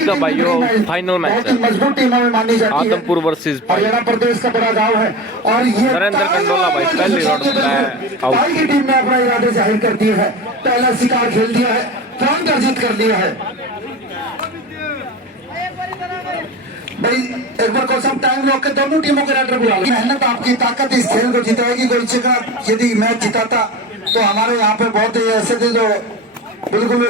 The भाइयों final match है मजबूत टीमों में मानी जाती है। आदमपुर वर्सेस हरियाणा प्रदेश का बड़ा गांव है और ये नरेंद्र कंडोला भाई पहली राउंड में आउट। भाई की टीम ने अपना इरादे जाहिर कर दिए है, पहला शिकार खेल दिया है, पॉइंट अर्जित कर लिया है। भाई एक बार को सब टाइम रोक के दोनों टीमों के रेडर बुला लो। मेहनत आपकी ताकत इस खेल को जिताएगी। कोई चिकना यदि मैच जिताता तो हमारे यहाँ पे बहुत ऐसे थे जो बिल्कुल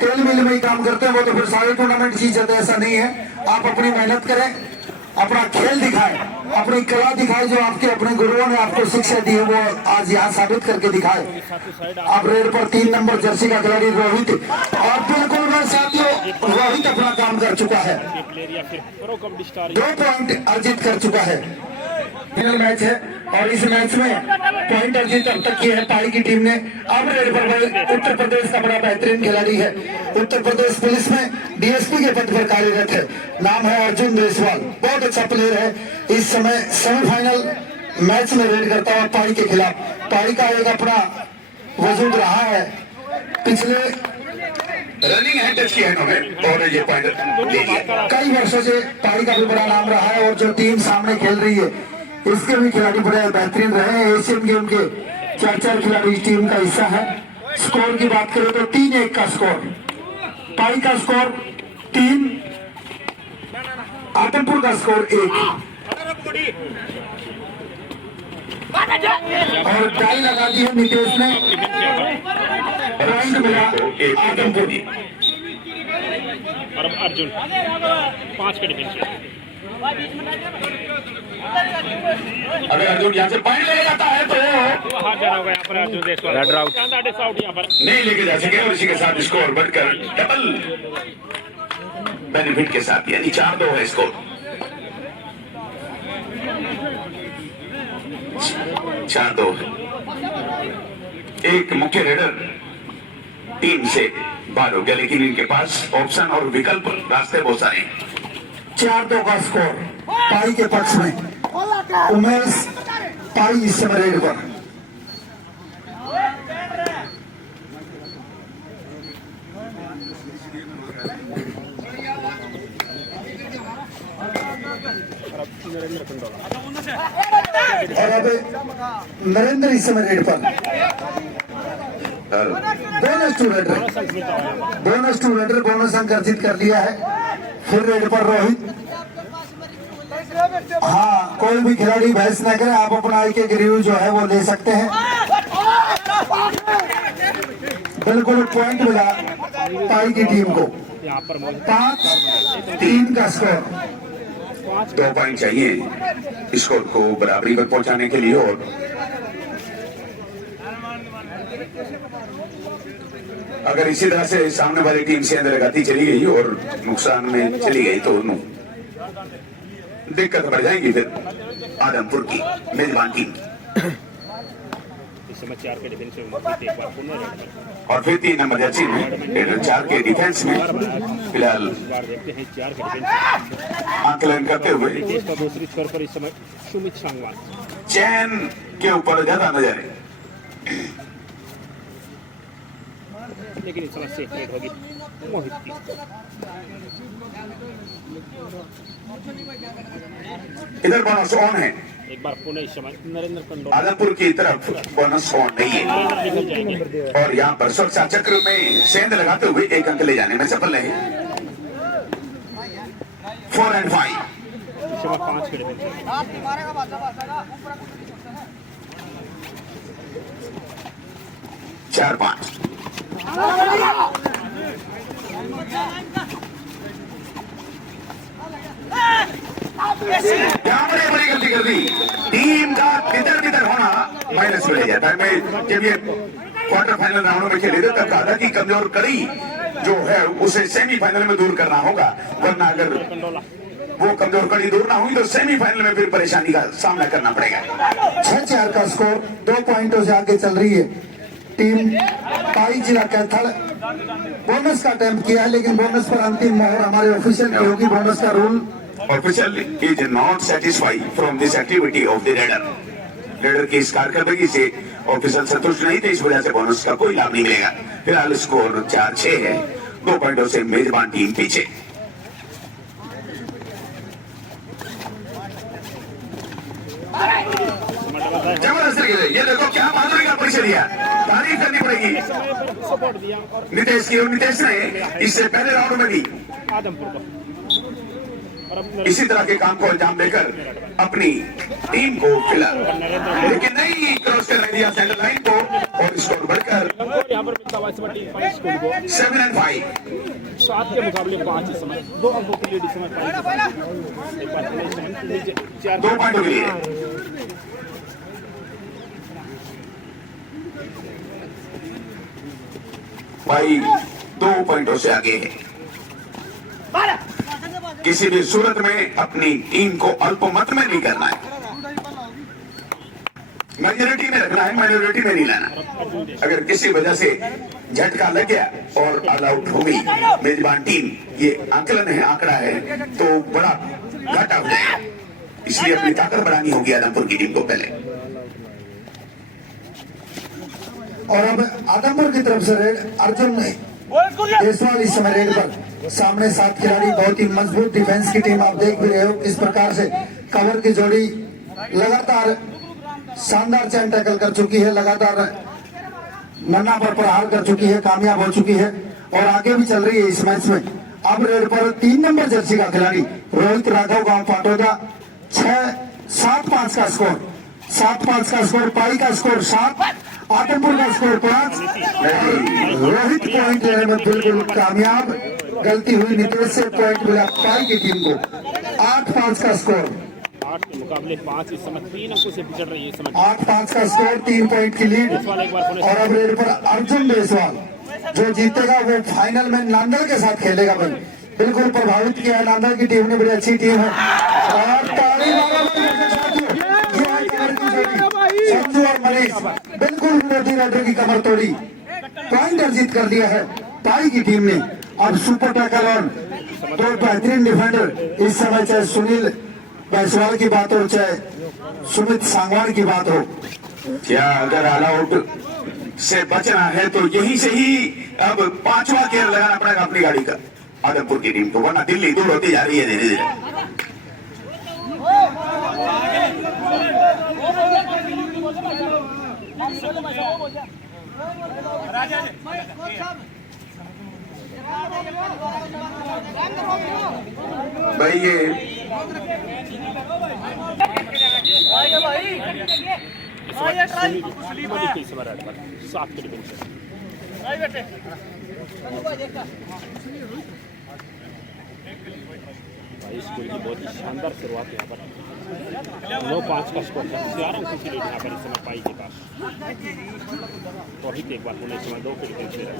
तेल मिल में ही काम करते हैं, वो तो फिर सारे टूर्नामेंट जीत जाते हैं। ऐसा नहीं है, आप अपनी मेहनत करें, अपना खेल दिखाएं, अपनी कला दिखाएं, जो आपके अपने गुरुओं ने आपको शिक्षा दी है वो आज यहाँ साबित करके दिखाए। आप रेड पर 3 नंबर जर्सी का खिलाड़ी रोहित, और बिल्कुल मैं साथियों रोहित अपना काम कर चुका है, 2 पॉइंट अर्जित कर चुका है। फाइनल मैच है और इस मैच में पॉइंट अर्जित अब तक किए है पाई की टीम ने। अब रेड पर उत्तर प्रदेश का बड़ा बेहतरीन खिलाड़ी है, उत्तर प्रदेश पुलिस में डीएसपी के पद पर कार्यरत है, नाम है अर्जुन देसवाल, बहुत अच्छा प्लेयर है। इस समय सेमीफाइनल मैच में रेड करता हुआ पाई के खिलाफ। पाई का एक अपना वजूद रहा है, पिछले रनिंग है टच की है और ये पॉइंट ले लिया। कई वर्षों से पाई का भी बड़ा नाम रहा है और जो टीम सामने खेल रही है इसके भी खिलाड़ी बड़े बेहतरीन रहे हैं। एशियन गेम के 4 खिलाड़ी इस टीम का हिस्सा है। स्कोर की बात करें तो 3-1 का स्कोर, पाई का स्कोर 3, आदमपुर का स्कोर 1। और टाई लगा दी है नितेश ने, पॉइंट मिला आदमपुर। और अर्जुन 5 के डिफेंस। अगर अर्जुन यहाँ से पॉइंट ले जाता है तो वहां जाना होगा यहाँ पर अर्जुन देसवाल रेड आउट यहाँ पर नहीं लेके जा सके और इसी के साथ स्कोर बढ़कर डबल बेनिफिट के साथ, यानी 4-2 है स्कोर। 4-2 एक मुख्य रेडर टीम से बाहर हो गया, लेकिन इनके पास ऑप्शन और विकल्प रास्ते बहुत सारे हैं। 4-2 का स्कोर पाई के पक्ष में। उमेश पाई इस समय रेड पर। और अब नरेंद्र इस समय रेड पर। बोनस टू रेडर बोनस अंक अर्जित कर लिया है। फिर रेड पर रोहित। हाँ, कोई भी खिलाड़ी बहस न करे, आप अपना एक रिव्यू जो है वो ले सकते हैं। बिल्कुल पॉइंट मिला पाई की टीम को, 5-3 का स्कोर। 2 पॉइंट चाहिए स्कोर को बराबरी पर पहुंचाने के लिए, और अगर इसी तरह से सामने वाली टीम से अंदर लगाती चली गई और नुकसान में चली गई तो दिक्कत बढ़ जाएगी फिर आदमपुर की मेजबान टीम। इस समय 4 के डिफेंस में और फिर 3 नंबर जर्सी में 4 के डिफेंस में फिलहाल देखते हैं 4 के डिफेंस आंकलन करते हुए देश का दूसरी स्कोर पर इस समय सुमित सांगवान चैन के ऊपर ज्यादा नजर है, लेकिन इस समय सेफ रेड होगी मोहित की। इधर बोनस ऑन है, एक बार पुणे इस समय नरेंद्र कंडोला आदमपुर की तरफ बोनस ऑन नहीं है, निकल जाएंगे और यहाँ पर सुरक्षा चक्र में सेंध लगाते हुए 1 अंक ले जाने में सफल रहे। 4 and 5 इस समय 5 के डिफेंस 4-5। यहाँ बड़ी गलती कर दी, टीम का तितर होना माइनस में ले जाता है। मैं जब ये क्वार्टर फाइनल राउंड में खेले थे तब कहा था कि कमजोर कड़ी जो है उसे सेमीफाइनल में दूर करना होगा, वरना अगर वो कमजोर कड़ी दूर ना हुई तो सेमीफाइनल में फिर परेशानी का सामना करना पड़ेगा। 6-4 का स्कोर, 2 पॉइंटों से आगे चल रही है टीम। पाई जिला कैथल बोनस का अटेम्प्ट किया है, लेकिन बोनस पर अंतिम मोहर हमारे ऑफिशियल की होगी। बोनस का rule official is not satisfied from this activity of the raider. Raider की इस कारकर्दगी से ऑफिशियल संतुष्ट नहीं थे, इस वजह से बोनस का कोई लाभ नहीं मिलेगा। फिलहाल स्कोर 4-6 है, 2 पॉइंटों से मेजबान टीम पीछे। जबरदस्त तरीके से ये देखो क्या बहादुरी का परिचय दिया, तारीफ करनी पड़ेगी समय पर सपोर्ट दिया और नितेश की। और नितेश ने इससे पहले राउंड में भी आदमपुर को और अब इसी तरह के काम को अंजाम देकर अपनी टीम को खिला, लेकिन नहीं क्रॉस करने दिया सेंटर लाइन को और स्कोर बढ़कर यहाँ पर मिलता हुआ इस बार टीम 5 स्कोर को 7 and 5। 7 के मुकाबले 5 इस समय 2 अंकों की लीड इस समय 4 2 पॉइंटों के लिए भाई 2 पॉइंटों से आगे है। किसी भी सूरत में अपनी टीम को अल्पमत में नहीं करना है, मेजोरिटी में रखना है, माइनॉरिटी में नहीं लाना। अगर किसी वजह से झटका लग गया और ऑल आउट हो गई मेजबान टीम, ये आकलन है, आंकड़ा है, तो बड़ा घाटा हो जाएगा। इसलिए अपनी ताकत बढ़ानी होगी आदमपुर की टीम को पहले। और अब आदमपुर की तरफ से रेड अर्जुन देसवाल इस समय रेड पर सामने 7 खिलाड़ी, बहुत ही मजबूत डिफेंस की टीम आप देख भी रहे हो किस प्रकार से कवर की जोड़ी लगातार शानदार चैन टैकल कर चुकी है, लगातार मन्ना पर प्रहार कर चुकी है, कामयाब हो चुकी है और आगे भी चल रही है इस मैच में। अब रेड पर 3 नंबर जर्सी का खिलाड़ी रोहित राघव गांव पाटोदा 7-5 का स्कोर, 7-5 का स्कोर, पाई का स्कोर 7, आदमपुर का स्कोर 5। रोहित पॉइंट लेने में बिल्कुल कामयाब, गलती हुई नितेश से पॉइंट मिला पाई की टीम को। 8-5 का स्कोर, 8 के मुकाबले 5 इस समय 3 अंकों से पिछड़ रही है इस समय 8-5 का स्कोर, 3 पॉइंट की लीड। और अब रेड पर अर्जुन देसवाल, जो जीतेगा वो फाइनल में नांदल के साथ खेलेगा। भाई बिल्कुल प्रभावित किया है नांदल की टीम ने, बड़ी अच्छी टीम है और ताली मारो संजू और मनीष, बिल्कुल विरोधी राइडर की कमर तोड़ी, पॉइंट अर्जित कर दिया है पाई की टीम ने। अब सुपर टैकल ऑन, 2 बेहतरीन डिफेंडर इस समय, चाहे सुनील बैसवाल की बात हो चाहे सुमित सांगवान की बात हो। क्या अगर ऑल आउट से बचना है तो यहीं से ही अब 5वां गियर लगाना पड़ेगा अपनी गाड़ी का आदमपुर की टीम को, वरना दिल्ली दूर होती जा रही है धीरे धीरे। भाई ये इस समय रेड पर 7 के डिफेंस है। स्कूल की बहुत ही शानदार शुरुआत यहाँ पर 9-5 का स्कोर है, 4 अंकों की लीड यहाँ पर इस समय पाई के पास। रोहित एक बार होने इस समय 2 के डिफेंस ले रहे।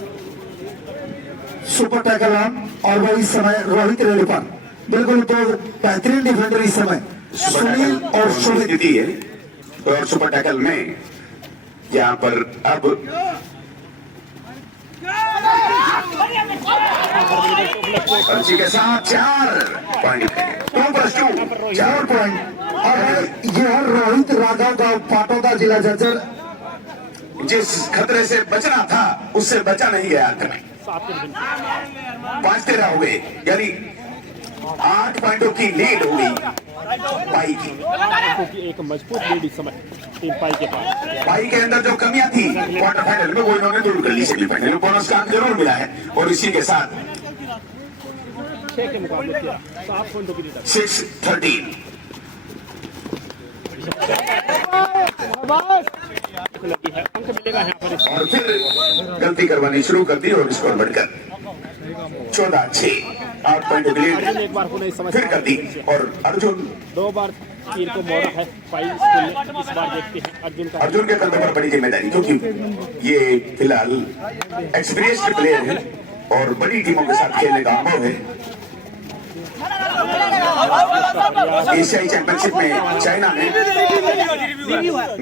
सुपर टैकल ऑन और वही समय रोहित रेड पर, बिल्कुल 2 बेहतरीन डिफेंडर इस समय सुनील और सुमित जीती है। और सुपर टैकल में यहाँ पर अब पर्ची के साथ 4 पॉइंट, 2+2 4 पॉइंट। और यह रोहित राघव का पाटोदा जिला जर्जर, जिस खतरे से बचना था उससे बचा नहीं गया अंत में। 5-13 हो गए, यानी 8 पॉइंटों की लीड हो गई पाई की। क्योंकि एक मजबूत लीड इस समय टीम पाई के पास। पाई के अंदर जो कमियां थी क्वार्टर फाइनल में वो इन्होंने दूर कर ली, सेमीफाइनल में बोनस का अंक जरूर मिला है और इसी के साथ 6 के मुकाबले 7 पॉइंटों की लीड 6-13 लगी है, अंक मिलेगा यहाँ पर। और फिर गलती करवानी शुरू कर दी और स्कोर बढ़कर 14-6, 8 पॉइंटों की अर्जुन लीड एक बार होने इस समय फिर कर दी। और अर्जुन 2 बार तीर को मोड़ा है पाई स्कूल ने। इस बार देखते हैं अर्जुन का। अर्जुन के कंधों पर बड़ी जिम्मेदारी, क्योंकि ये फिलहाल एक्सपीरियंस्ड प्लेयर है और बड़ी टीमों के साथ खेलने का अनुभव है। एशियाई चैंपियनशिप में चाइना में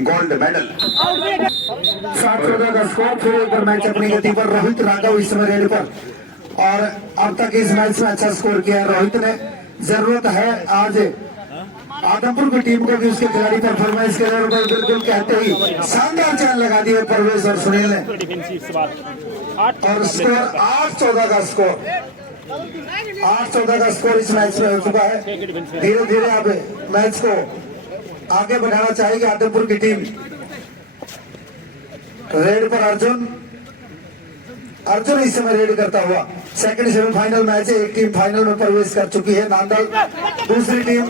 गोल्ड मेडल। 7-14 का स्कोर, फिर एक बार मैच अपनी गति पर। रोहित राघव इस समय रेड पर और अब तक इस मैच में अच्छा स्कोर किया है रोहित ने। जरूरत है आज आदमपुर की टीम को कि उसके खिलाड़ी परफॉर्मेंस के लेवल पर बिल्कुल कहते ही शानदार चैन लगा दी है परवेश और सुनील ने। और स्कोर 8-14 का स्कोर, 8-14 का स्कोर इस मैच में हो चुका है। धीरे धीरे अब मैच को आगे बढ़ाना चाहेगी आदमपुर की टीम। रेड पर अर्जुन इस समय रेड करता हुआ। सेकंड सेमीफाइनल मैच है, एक टीम फाइनल में प्रवेश कर चुकी है नांदल, दूसरी टीम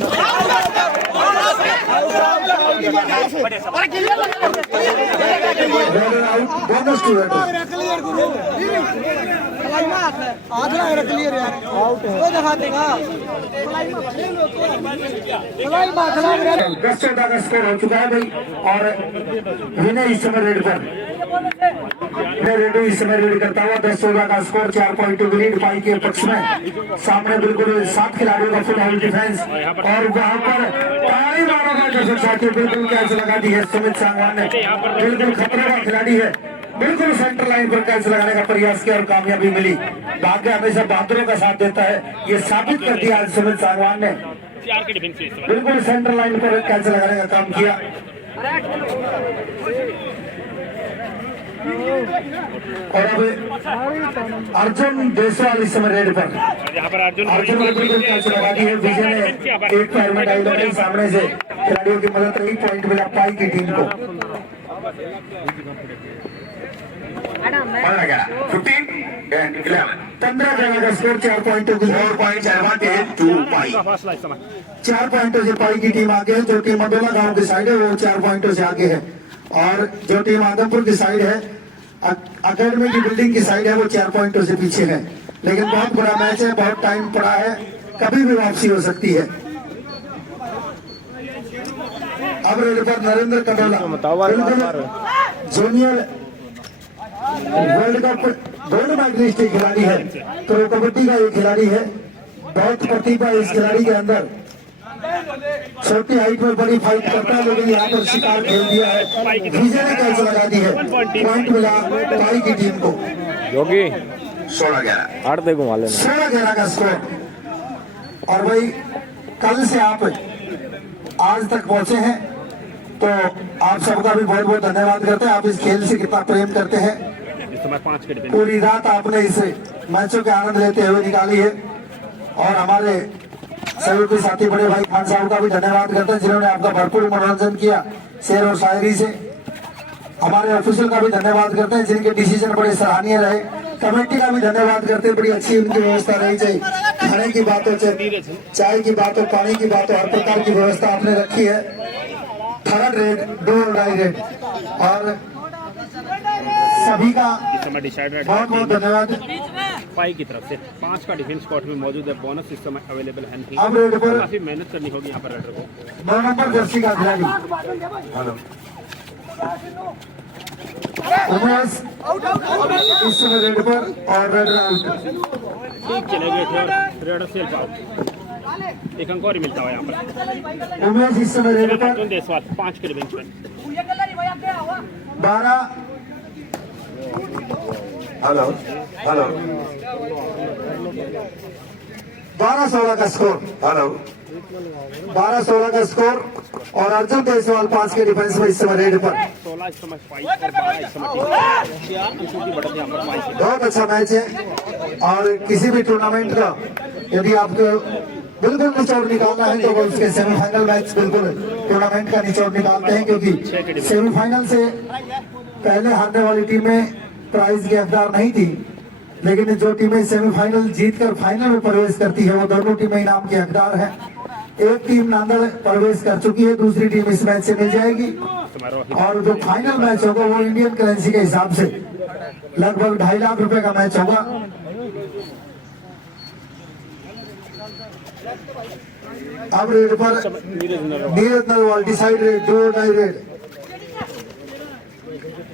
बोनस टू दस 14 का स्कोर हो चुका है भाई। और विनय इस समय रेड पर, रेडू इस समय रेड करता हुआ 10-14 का स्कोर, 4 पॉइंट की लीड पाई के पक्ष में। सामने बिल्कुल 7 खिलाड़ियों का फुल हाउस डिफेंस और वहां पर ताली मारोगा दर्शक साथियों, बिल्कुल कैच लगा दी है सुमित सांगवान ने। बिल्कुल खतरे का खिलाड़ी है, बिल्कुल सेंटर लाइन पर कैच लगाने का प्रयास किया और कामयाबी मिली। भाग्य हमेशा बहादुरों का साथ देता है, ये साबित कर दिया आज सुमित सांगवान ने। बिल्कुल सेंटर लाइन पर कैच लगाने का काम किया। और अब अर्जुन देसवाल इस समय रेड पर, अर्जुन ने बिल्कुल कैच लगा दी है। विजय ने एक पैर में डाई लगाई, सामने से खिलाड़ियों की मदद रही, पॉइंट मिला पाई की टीम को। 15 जगह का स्कोर, 4 पॉइंटों की 4 points advantage to पाई। 4 पॉइंटों से पाई की टीम आगे है। जो टीम मंडोला गांव की साइड है वो 4 पॉइंटों से आगे है, और जो टीम आदमपुर की साइड है, अकेडमी की बिल्डिंग की साइड है, वो 4 पॉइंटों से पीछे है। लेकिन बहुत बड़ा मैच है, बहुत टाइम पड़ा है, कभी भी वापसी हो सकती है। अब रेड पर Narendra Katola, junior world cup gold medallist खिलाड़ी है, प्रो कबड्डी का ये खिलाड़ी है। बहुत प्रतिभा इस खिलाड़ी के अंदर, छोटी हाइट में बड़ी फाइट करता है, लेकिन यहाँ पर शिकार खेल दिया है। विजय ने कैच लगा दी है, पॉइंट मिला पाई की टीम को। योगी 16-11 8 घुमा लेना, 16-11 का स्कोर। और भाई कल से आप आज तक पहुंचे हैं, तो आप सबका भी बहुत बहुत धन्यवाद करते हैं। आप इस खेल से कितना प्रेम करते हैं, पूरी रात आपने इस मैचों के आनंद लेते हुए निकाली है। और हमारे सहयोगी साथी बड़े भाई खान साहब का भी धन्यवाद करते हैं, जिन्होंने आपका भरपूर मनोरंजन किया शेर और शायरी से। हमारे ऑफिसर का भी धन्यवाद करते हैं, जिनके डिसीजन बड़े सराहनीय रहे। कमेटी का भी धन्यवाद करते हैं, बड़ी अच्छी उनकी व्यवस्था रही। चाहे खाने की बात हो, चाहे चाय की बात हो, पानी की बात हो, हर प्रकार की व्यवस्था आपने रखी है। थर्ड रेड, डू और डाई रेड, और सभी का बहुत बहुत धन्यवाद। पाई की तरफ से 5 का डिफेंस कोर्ट में मौजूद है, बोनस इस समय अवेलेबल है नहीं। अब रेड पर काफी मेहनत करनी होगी यहाँ पर रेडर को। 9 नंबर जर्सी का खिलाड़ी उमेश इस समय रेड पर, और रेड आउट। ठीक चले गए, रेडर सेल्फ आउट, 1 अंक और ही मिलता है यहाँ पर। उमेश इस समय रेड पर, अर्जुन देसवाल 5 के डिफेंस में 12 हेलो 12-16 का स्कोर, 12-16 का स्कोर। और अर्जुन देसवाल 5 के डिफेंस में इस समय रेड पर। 16 इस समय पाई और 12 इस समय 4 अंकों की बढ़त यहाँ पर पाई से। बहुत अच्छा मैच है, और किसी भी टूर्नामेंट का यदि आपको बिल्कुल निचोड़ निकालना है तो वो उसके सेमीफाइनल मैच बिल्कुल टूर्नामेंट का निचोड़ निकालते हैं, क्योंकि सेमीफाइनल से पहले हारने वाली टीमें प्राइज की हकदार नहीं थी, लेकिन जो टीमें सेमीफाइनल जीतकर फाइनल में प्रवेश करती है वो दोनों टीमें इनाम की हकदार हैं। एक टीम नांदल प्रवेश कर चुकी है, दूसरी टीम इस मैच से मिल जाएगी, और जो फाइनल मैच होगा वो इंडियन करेंसी के हिसाब से लगभग 2.5 लाख रुपए का मैच होगा। अब रेड पर Neeraj Narwal decide raid, 2 die raid.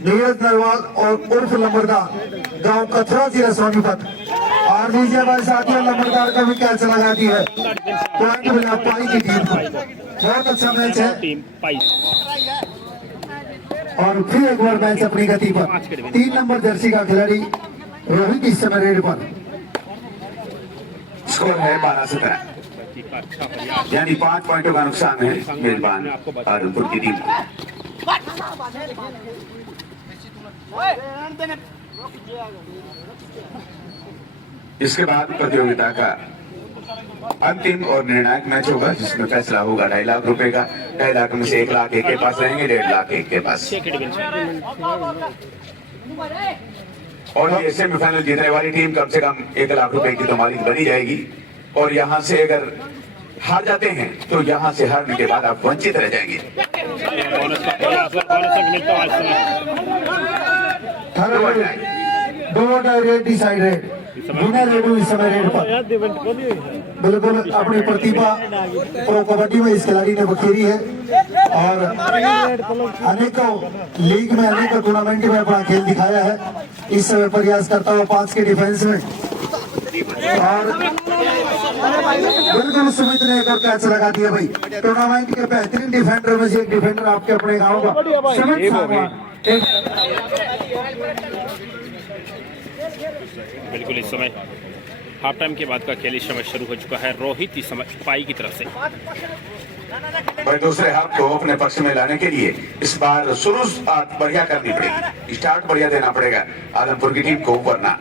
Neeraj Narwal और उर्फ लंबरदार, गांव कथरा जिला सोनीपत। और नीचे हमारे साथियों लंबरदार का भी कैच लगा दी है, पॉइंट मिला पाई की टीम को। बहुत अच्छा मैच है, और फिर एक बार मैच अपनी गति पर। 3 नंबर जर्सी का खिलाड़ी रोहित इस समय रेड पर। स्कोर है 12-17, यानी 5 पॉइंटों का नुकसान है मेजबान आदमपुर की टीम को। इसके बाद प्रतियोगिता का अंतिम और निर्णायक मैच होगा, जिसमें फैसला होगा 2.5 लाख रुपए का। 2.5 लाख में से 1 लाख एक के पास रहेंगे, 1.5 लाख एक के पास। 6 के डिफेंस और ये सेमीफाइनल जीतने वाली टीम कम से कम 1 लाख रुपए की तो मालिक बनी जाएगी। और यहाँ से अगर हार जाते हैं तो यहाँ से हारने के बाद आप वंचित रह जाएंगे। बोनस अंक मिलता है आज समय। दो रेड डिसाइडेड विनर रेडू इस समय रेड पर बिल्कुल अपनी प्रतिभा प्रो कबड्डी में इस खिलाड़ी ने बखेरी है और अनेकों लीग में अनेकों टूर्नामेंट में अपना खेल दिखाया है। इस समय प्रयास करता हुआ 5 के डिफेंस में और बिल्कुल सुमित ने एक और कैच लगा दिया भाई। टूर्नामेंट के बेहतरीन डिफेंडर में से एक डिफेंडर आपके अपने गाँव का सुमित साहब। बिल्कुल इस समय हाफ टाइम के बाद का खेल इस समय शुरू हो चुका है। रोहित इस समय पाई की तरफ से भाई दूसरे हाफ को अपने पक्ष में लाने के लिए इस बार शुरुआत बढ़िया करनी पड़ेगी, स्टार्ट बढ़िया देना पड़ेगा आदमपुर की टीम को, वरना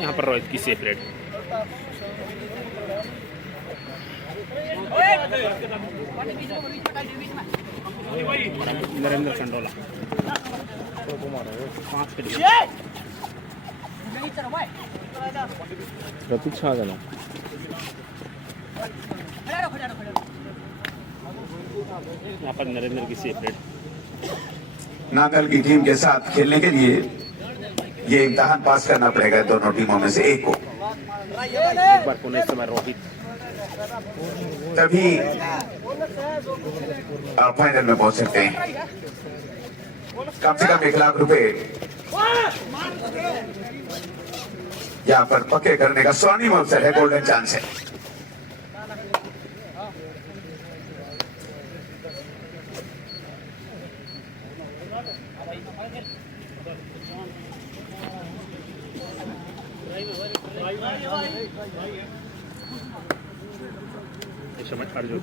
यहाँ पर रोहित की सेफ रेड। नरेंद्र चंडोला 5 के डिफेंस। प्रतीक्षा आ गया यहाँ पर नरेंद्र की सेफ रेड। नांगल की टीम के साथ खेलने के लिए ये इम्तिहान पास करना पड़ेगा दोनों टीमों में से एक को, एक बार पुनः इस समय रोहित तभी आप फाइनल में पहुंच सकते हैं। कम से कम 1 लाख रुपए यहाँ पर पक्के करने का स्वर्णिम अवसर है, गोल्डन चांस है। इस समय अर्जुन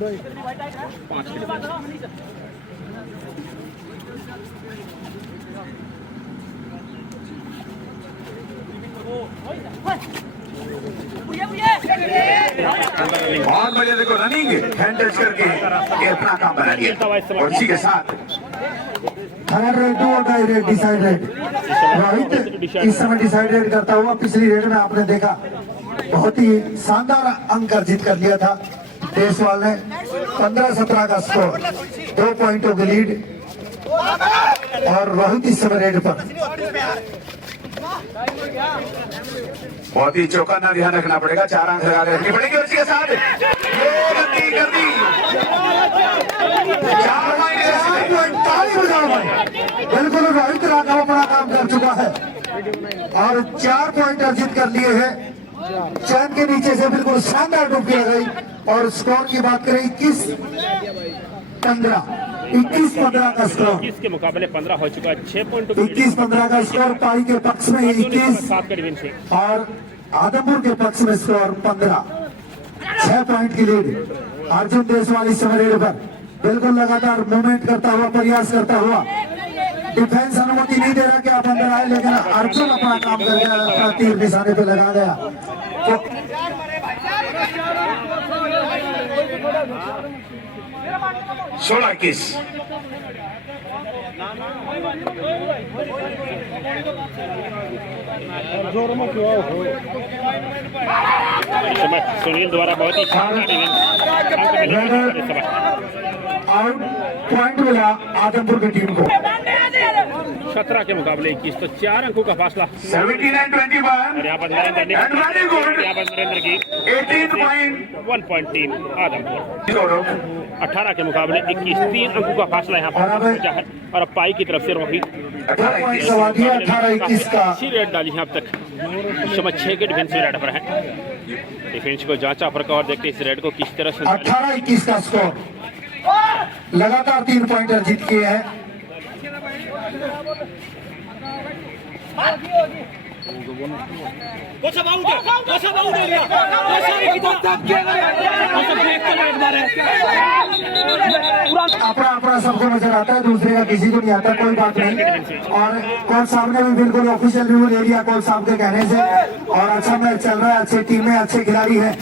5 के डिफेंस। बहुत बढ़िया, देखो रनिंग हैंड टच करके ये अपना काम बना लिया और इसी के साथ रोहित इस समय डिसाइडेड करता हुआ पिछली रेड में आपने देखा बहुत ही शानदार अंक अर्जित कर लिया था। देशवाल ने 15-17 का स्कोर, 2 पॉइंटों की लीड और रोहित इस समय रेड पर। बहुत ही चौकन्ना ध्यान रखना पड़ेगा, 4 अंक लगा के रखनी पड़ेगी और इसी के साथ ये गलती कर दी। 4 पॉइंट ताली बजाओ भाई। बिल्कुल रोहित राघव अपना काम कर चुका है और 4 पॉइंट अर्जित कर लिए हैं। चैन के नीचे से बिल्कुल शानदार डुबकी लगाई और स्कोर की बात करें 21-15 का स्कोर। 21 के मुकाबले 15 हो चुका है। 6 पॉइंट 21-15 का स्कोर पाई के पक्ष में 21 7 के डिफेंस है और आदमपुर के पक्ष में स्कोर 15। 6 पॉइंट की लीड। अर्जुन देशवाल इस समय रेड पर बिल्कुल लगातार मूवमेंट करता हुआ, प्रयास करता हुआ। डिफेंस अनुमति नहीं दे रहा कि आप अंदर आए, लेकिन अर्जुन अपना काम कर गया, अपना तीर निशाने पे लगा गया। तो 16-21 सुनील द्वारा बहुत ही आउट पॉइंट मिला आदमपुर की टीम को। 17 के मुकाबले 21, तो 4 अंकों का फासला। 79-21 और यहाँ पर नरेंद्र ने And very good. यहाँ पर नरेंद्र की 18 पॉइंट 1.3 आदमपुर। 18 के मुकाबले 21, 3 अंकों का फासला यहाँ पर पहुंचा है। और अब पाई की तरफ से रोहित 18-21 का अच्छी रेड डाली है अब तक। इस समय 6 के डिफेंस में रेड पर है। डिफेंस को जांचा फरका और देखते इस रेड को किस तरह से। 18-21 का स्कोर, लगातार 3 पॉइंट अर्जित किए हैं। अपना अपना सबको नजर आता है, दूसरे का किसी को नहीं आता, कोई बात नहीं। और कोच साहब ने भी बिल्कुल ऑफिशियल रिव्यू ले लिया कोच साहब के कहने से, और अच्छा मैच चल रहा है, अच्छी टीमें, अच्छे खिलाड़ी हैं।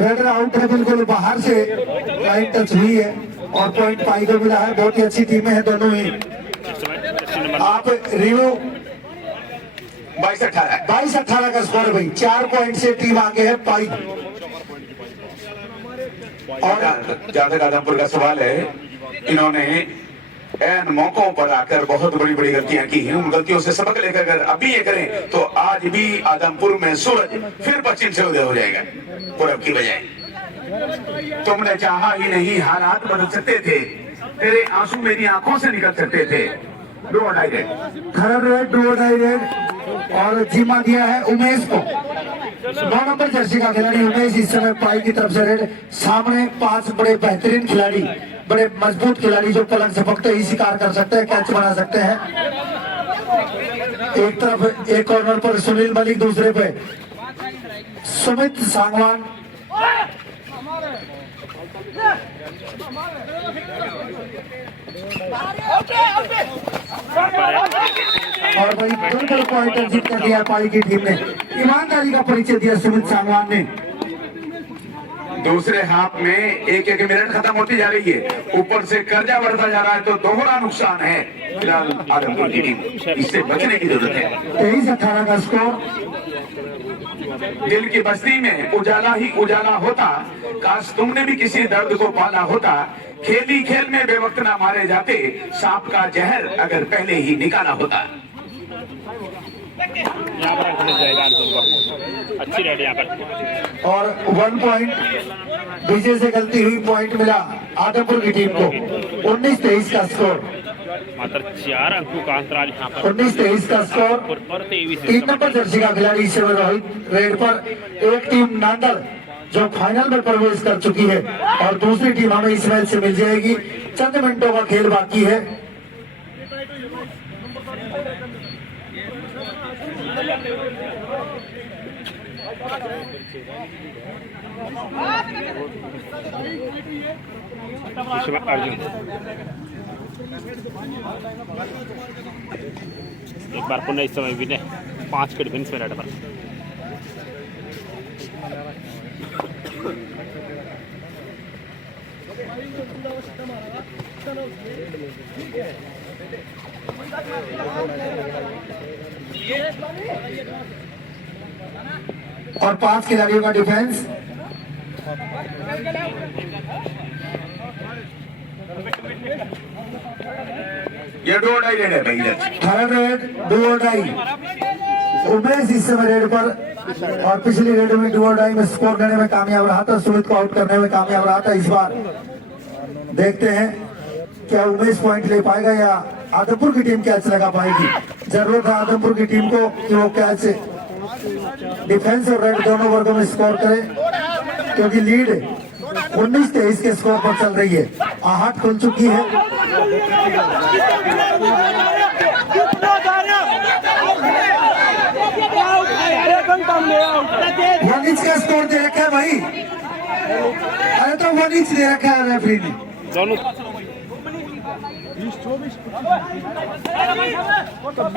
रेड आउट है, बिल्कुल बाहर से लाइन टच हुई है और पॉइंट पाई को मिला है। बहुत ही अच्छी टीमें हैं दोनों ही। आप रिव्यू 22-18 का स्कोर है भाई, 4 पॉइंट से टीम आगे है पाई। और जहाँ तक आदमपुर का सवाल है, इन्होंने एन मौकों पर आकर बहुत बड़ी बड़ी गलतियां की हैं। उन गलतियों से सबक लेकर अगर अभी ये करें तो आज भी आदमपुर में सूरज फिर पश्चिम से उदय हो जाएगा पूरब की बजाय। तुमने चाहा ही नहीं, हालात बदल सकते थे, तेरे आंसू मेरी आंखों से निकल सकते थे। डू और डाई रेड, खरब रेड, डू और डाई रेड, और जिम्मा दिया है उमेश को। 9 नंबर जर्सी का खिलाड़ी उमेश इस समय पाई की तरफ से रेड। सामने 5 बड़े बेहतरीन खिलाड़ी, बड़े मजबूत खिलाड़ी जो पलंग झपकते ही शिकार कर सकते हैं, कैच बना सकते हैं। एक तरफ एक कॉर्नर पर सुनील मलिक, दूसरे पे सुमित सांगवान। और भाई बिल्कुल पॉइंट अर्जित कर दिया पाई की टीम ने। ईमानदारी का परिचय दिया सुमित सांगवान ने। दूसरे हाफ में एक मिनट खत्म होती जा रही है, ऊपर से कर्जा बढ़ता जा रहा है, तो दोहरा नुकसान है फिलहाल आदमपुर की टीम, इससे बचने की जरूरत है। 23-18 का स्कोर। दिल की बस्ती में उजाला ही उजाला होता, काश तुमने भी किसी दर्द को पाला होता। खेली खेल में बेवक्त ना मारे जाते, सांप का जहर अगर पहले ही निकाला होता। यहाँ पर जाएगा अच्छी रेड यहाँ पर। और 1 पॉइंट विजय से गलती हुई, पॉइंट मिला आदमपुर की टीम को। 19-23 का स्कोर, मात्र 4 अंकों का अंतराल यहाँ पर। 19-23 का स्कोर। 3 नंबर जर्सी का खिलाड़ी शिवर रोहित रेड पर। एक टीम नांदल जो फाइनल में प्रवेश कर चुकी है, और दूसरी टीम हमें इस मैच से मिल जाएगी। चंद मिनटों का खेल बाकी है। अर्जुन एक बार पुनः इस समय विनय 5 के डिफेंस में रेड पर। और 5 खिलाड़ियों का डिफेंस। ये डू और डाई रेड है भाई। थर्ड रेड, डू और डाई। उमेश इस समय रेड पर, और पिछली रेड में डू और डाई में स्कोर करने में कामयाब रहा था, सुमित को आउट करने में कामयाब रहा था। इस बार देखते हैं क्या उमेश पॉइंट ले पाएगा या आदमपुर की टीम कैच लगा पाएगी। जरूरत है आदमपुर की टीम को कि वो कैच डिफेंस और रेड दोनों वर्गों में स्कोर करे, क्योंकि लीड 19-23 के स्कोर पर चल रही है। आहट खुल चुकी है। वन इंच का स्कोर दे रखा है भाई। अरे तो 1 इंच दे रखा है रेफरी ने। दोनों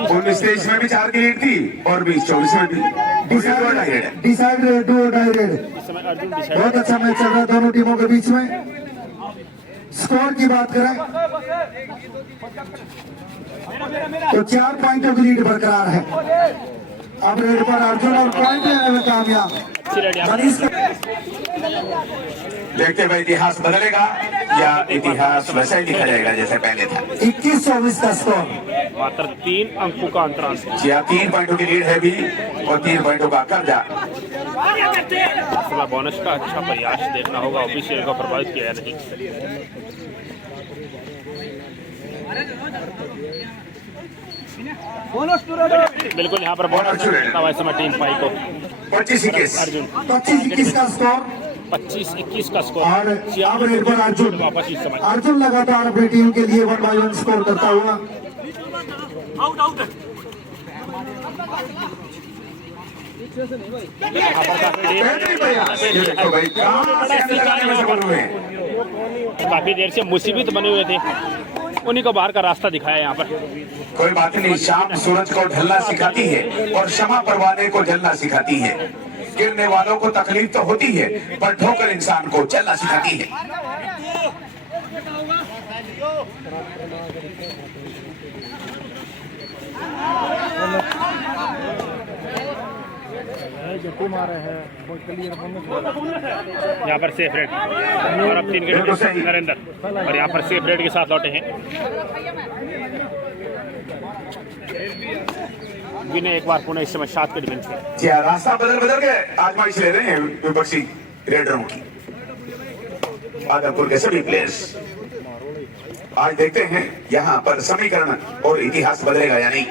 19-23 में भी 4 की लीड थी, और 20-24 में भी। डिसाइड रेड, डू और डाई रेड। बहुत अच्छा मैच चल रहा है दोनों टीमों के बीच में। स्कोर की बात करें तो 4 पॉइंटों की लीड बरकरार है। अब रेड पर अर्जुन और पॉइंट लेने में कामयाब। मनीष देखते हुए इतिहास बदलेगा या इतिहास वैसा ही लिखा जाएगा जैसे पहले था। 21-24 का स्कोर। मात्र 3 अंकों का अंतराल। या 3 पॉइंटों की लीड है भी, और 3 पॉइंटों का कर्जा। बोनस का अच्छा प्रयास देखना होगा, ऑफिशियल को प्रभावित किया नहीं। बिल्कुल यहाँ पर बोनस समय टीम पाई को 25-21 अर्जुन। 25-21 का स्कोर। 25-21 का स्कोर। और अब रेड पर अर्जुन, वापस इस समय अर्जुन लगातार अपनी टीम के लिए 1-1 स्कोर करता हुआ। काफी देर से मुसीबत बने हुए थे, उन्हीं को बाहर का रास्ता दिखाया यहाँ पर। कोई बात नहीं, शाम सूरज को ढलना सिखाती है और शमा परवाने को जलना सिखाती है। गिरने वालों को तकलीफ तो होती है, पर ठोकर इंसान को चलना सिखाती है। यहाँ पर सेफ रेड और अब 3 विकेट नरेंद्र, और यहाँ पर सेफ रेड के साथ लौटे हैं विनय। एक बार पुनः इस समय 7 के डिफेंस में। क्या रास्ता बदल के आजमाइश ले रहे हैं विपक्षी रेडरों की। आदमपुर के सभी प्लेयर्स आज देखते हैं यहाँ पर समीकरण और इतिहास बदलेगा या नहीं।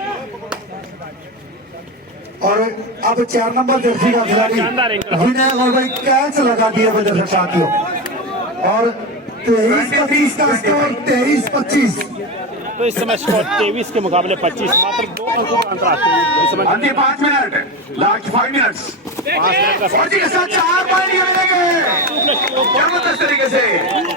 और अब 4 नंबर जर्सी का खिलाड़ी विनय और भाई कैच लगा दिया दर्शक साथियों। और 23-25 का स्कोर 23-25। तो इस समय स्कोर 23 के मुकाबले 25, मात्र 2 अंकों का अंतर आते हैं इस समय। अंतिम 5 मिनट, लास्ट 5 मिनट्स। 5 मिनट का 4 पॉइंट मिलेंगे जबरदस्त तरीके से।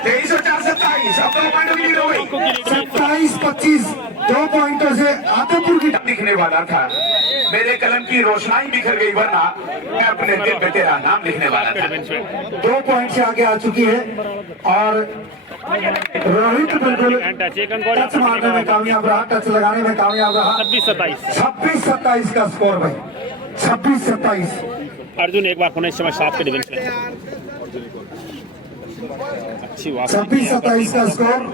23 और 4 27, अब 2 पॉइंटों की लीड हो गई। 27-25 2 पॉइंटों से आदमपुर की लिखने वाला था, मेरे कलम की रोशनाई बिखर गई, वरना मैं अपने दिल पे तेरा नाम लिखने वाला था। 2 पॉइंट से आगे आ चुकी है। और रोहित बिल्कुल टच मारने में कामयाब रहा, टच लगाने में कामयाब रहा। 26-27 का स्कोर भाई, 26-27। अर्जुन एक बार पुनः इस समय 7 के डिफेंस में। अच्छी वापसी। 26-27 का स्कोर।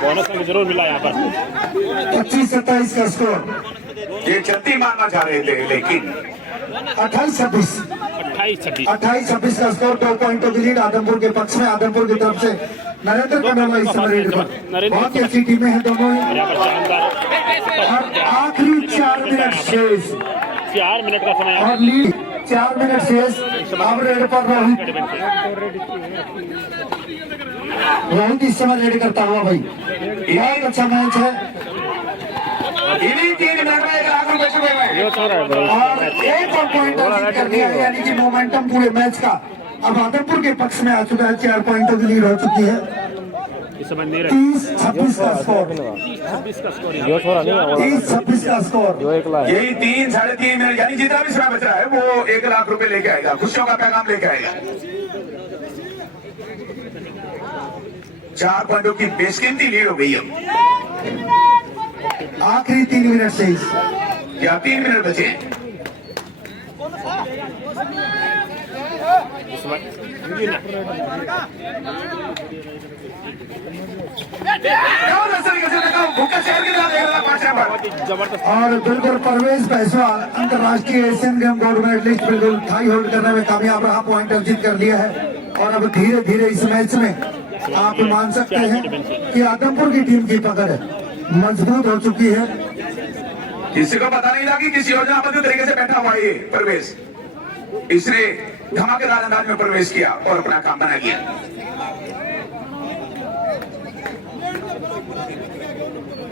बोनस में जरूर मिला यहाँ पर। 25-27 का स्कोर। ये चलती मारना चाह रहे थे, लेकिन 28-26 का स्कोर। 2 पॉइंटों की लीड आदमपुर के पक्ष में। आदमपुर की तरफ से नरेंद्र कन्नौला इस समय रेड पर। बहुत ही अच्छी टीमें हैं दोनों ही। और आखिरी 4 मिनट शेष, 4 मिनट का समय और लीड 4 मिनट शेष। अब रेड पर रोहित इस समय रेड करता हुआ भाई। बहुत अच्छा मैच है। इन्हीं 3 मिनट में 1 लाख रुपए छुपे हुए और 1 और पॉइंट अर्जित कर दिया है, यानी कि मोमेंटम पूरे मैच का अब आदमपुर के पक्ष में आ चुका है। 4 पॉइंटों की लीड हो चुकी है। 30-26 का स्कोर। 30-26 का स्कोर। 30-26 का स्कोर। यही 3 साढ़े 3 मिनट, यानी जितना भी समय बच रहा है वो 1 लाख रुपए लेके आएगा, खुशियों का पैगाम लेके आएगा। 4 पॉइंटों की बेशकीमती लीड हो गई है। आखिरी 3 मिनट शेष, या 3 मिनट बचे हैं। जबरदस्त। और बिल्कुल परवेज पैसवाल अंतर्राष्ट्रीय एशियन गेम गोल्ड मेडलिस्ट बिल्कुल थाई होल्ड करने में कामयाब रहा, पॉइंट अर्जित कर लिया है। और अब धीरे धीरे इस मैच में आप मान सकते हैं कि आदमपुर की टीम की पकड़ मजबूत हो चुकी है। किसी को पता नहीं था कि किस योजनाबद्ध तरीके से बैठा हुआ ये परवेज, इसने धमाकेदार अंदाज में प्रवेश किया और अपना काम बना लिया।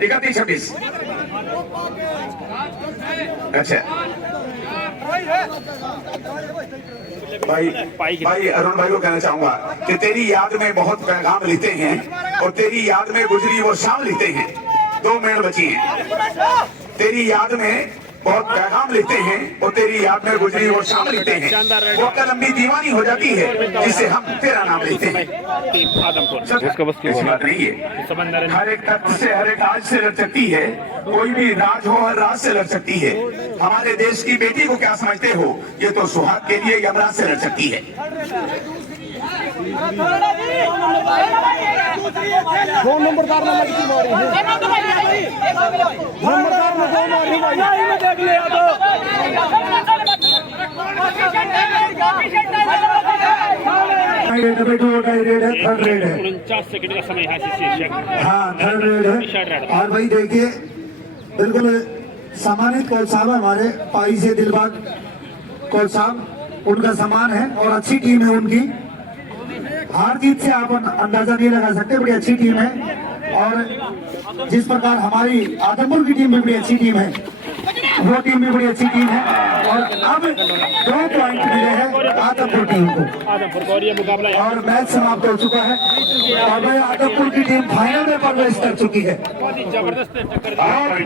इकतीस 26। अच्छा भाई अरुण भाई को कहना चाहूंगा कि तेरी याद में बहुत पैगाम लिखते हैं और तेरी याद में गुजरी वो शाम लिखते हैं। 2 मिनट बची हैं। तेरी याद में बहुत पैगाम लिखते हैं और तेरी याद में गुजरी वो शाम लिखते हैं। वो कलम भी दीवानी हो जाती है जिसे हम तेरा नाम लिखते हैं। ऐसी बात नहीं है, हर एक तख्त से हर एक आज से लड़ सकती है, कोई भी राज हो हर राज से लड़ सकती है। हमारे देश की बेटी को क्या समझते हो, ये तो सुहाग के लिए यमराज से लड़ सकती है। दो नंबरदार में लगती मारी नंबरदार में 2 मारी देख लिया तो डबल टू रेड है, थर्ड रेड है। 49 सेकंड का समय है शीशे हाँ थर्ड रेड है। और भाई देखिए बिल्कुल सम्मानित कोच साहब है हमारे पाई से दिलबाग कोच साहब, उनका सम्मान है और अच्छी टीम है उनकी। हार जीत से आप अंदाजा नहीं लगा सकते, बड़ी अच्छी टीम है। और जिस प्रकार हमारी आदमपुर की टीम भी बड़ी अच्छी टीम है, वो टीम भी बड़ी अच्छी टीम है। और अब 2 पॉइंट मिले हैं आदमपुर टीम को आदमपुर का, और ये मुकाबला और मैच समाप्त हो चुका है। और भाई आदमपुर की टीम फाइनल में प्रवेश कर चुकी है। बहुत ही जबरदस्त टक्कर आप